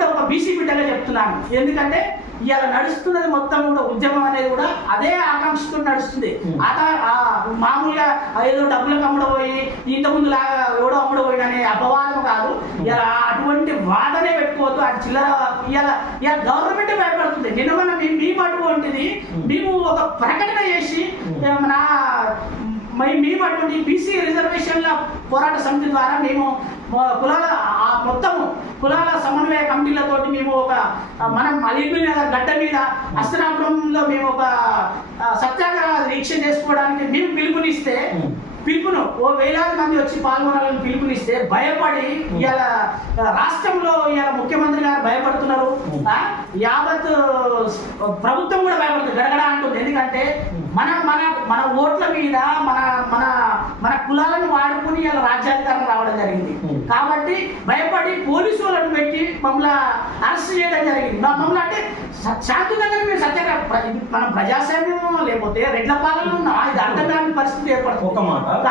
కూడా ఒక బీసీ బిడ్డగా చెప్తున్నాను. ఎందుకంటే ఇవాళ నడుస్తున్నది మొత్తం కూడా ఉద్యమం అనేది కూడా అదే ఆకాంక్షతో నడుస్తుంది. మామూలుగా ఏదో డబ్బులకు అమ్ముడపోయి ఇంతకుముందు లాగా ఎవడో అమ్ముడపోయిన అనే అపవాదం కాదు. ఇలా అటువంటి వాదనే పెట్టుకోవద్దు. అది చిల్లర ఇలా గవర్నమెంట్ భయపడుతుంది. నిన్న మన మేము అటువంటిది మేము ఒక ప్రకటన చేసి మేము అటువంటి బీసీ రిజర్వేషన్ల పోరాట సమితి ద్వారా మేము కులాల మొత్తము కులాల సమన్వయ కమిటీలతోటి మేము ఒక మనం అలీబీ నగర్ గడ్డ మీద హస్తనాపురంలో మేము ఒక సత్యాగ్రహ దీక్ష చేసుకోవడానికి మేము పిలుపును ఓ వేలాది మంది వచ్చి పాల్గొనాలని పిలుపునిస్తే భయపడి ఇవాళ రాష్ట్రంలో ఇవాళ ముఖ్యమంత్రి గారు భయపడుతున్నారు. యావత్ ప్రభుత్వం కూడా భయపడుతుంది, గడగడ అంటుంది. ఎందుకంటే మన మన మన ఓట్ల మీద మన మన మన కులాలను వాడుకుని ఇలా రాజ్యాధికారం రావడం జరిగింది. కాబట్టి భయపడి పోలీసు వాళ్ళని పెట్టి మమ్మల్ని అరెస్ట్ చేయడం జరిగింది. మమ్మల్ని అంటే శాంతియుతంగా మేము సత్యాగ్రహం మనం ప్రజాస్వామ్యం లేకపోతే రెడ్ల పాలన ఉన్నాం, ఇది అర్థం కాని పరిస్థితి ఏర్పడుతుంది. కాబట్టి